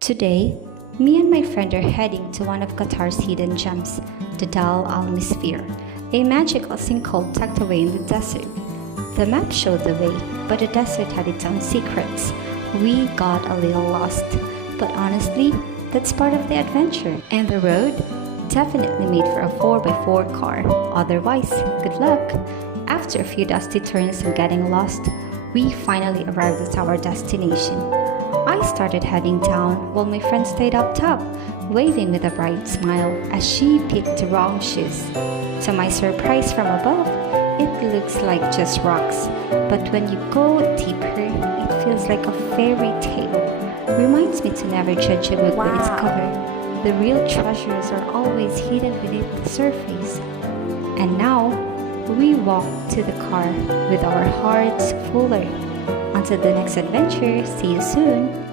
Today, me and my friend are heading to one of Qatar's hidden gems, the Dal Al Misfir, a magical sinkhole tucked away in the desert. The map showed the way, but the desert had its own secrets. We got a little lost, but honestly, that's part of the adventure. And the road? Definitely made for a 4x4 car. Otherwise, good luck. After a few dusty turns and getting lost, we finally arrived at our destination. I started heading down while my friend stayed up top, waving with a bright smile as she picked the wrong shoes. To my surprise from above, it looks like just rocks, but when you go deeper, it feels like a fairy tale. Reminds me to never judge a book by its cover. The real treasures are always hidden beneath the surface. And now, we walk to the car with our hearts fuller. Until the next adventure, see you soon!